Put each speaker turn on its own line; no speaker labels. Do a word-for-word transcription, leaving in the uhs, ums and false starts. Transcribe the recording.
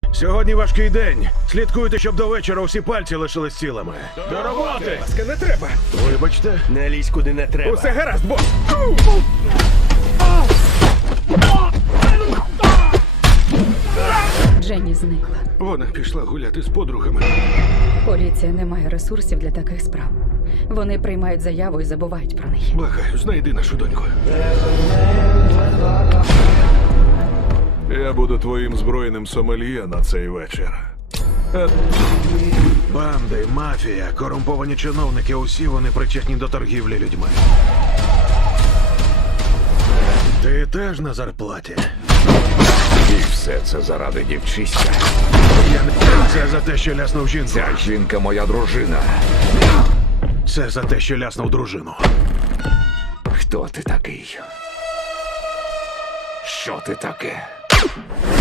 Сьогодні важкий день. Слідкуйте, щоб до вечора усі пальці лишились цілими. До роботи!
Ласка, не треба.
Вибачте.
Не лізь куди не треба.
Усе гаразд, бос.
Дженні зникла.
Вона пішла гуляти з подругами.
Поліція не має ресурсів для таких справ. Вони приймають заяву і забувають про неї.
Благаю, знайди нашу доньку.
Я буду твоїм збройним сомельє на цей вечір.
Банди, мафія, корумповані чиновники – усі вони причетні до торгівлі людьми. Ти теж на зарплаті?
І все це заради дівчиська.
Я не... Це за те, що ляснув жінку.
Ця жінка моя дружина.
Це за те, що ляснув дружину.
Хто ти такий? Що ти таке?